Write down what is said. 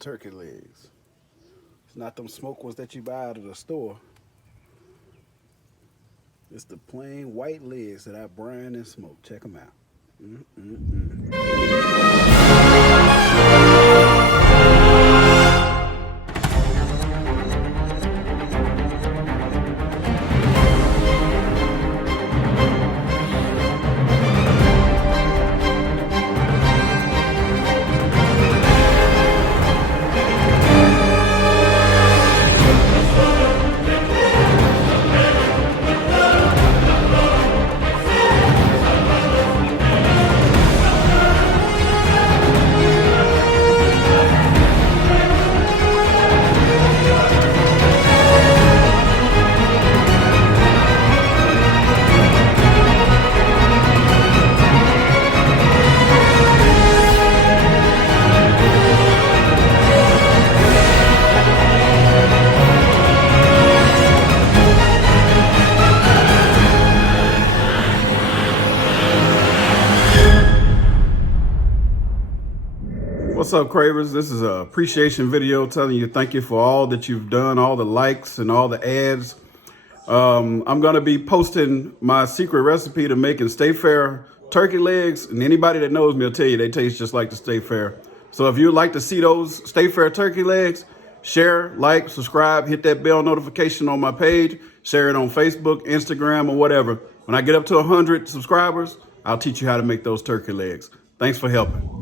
turkey legs. It's not them smoked ones that you buy out of the store. It's the plain white legs that I brine and smoke. Check them out. What's up, Cravers? This is a appreciation video telling you thank you for all that you've done, all the likes and all the ads. I'm going to be posting my secret recipe to making State Fair turkey legs. And anybody that knows me will tell you they taste just like the State Fair. So if you'd like to see those State Fair turkey legs, share, like, subscribe, hit that bell notification on my page, share it on Facebook, Instagram, or whatever. When I get up to 100 subscribers, I'll teach you how to make those turkey legs. Thanks for helping.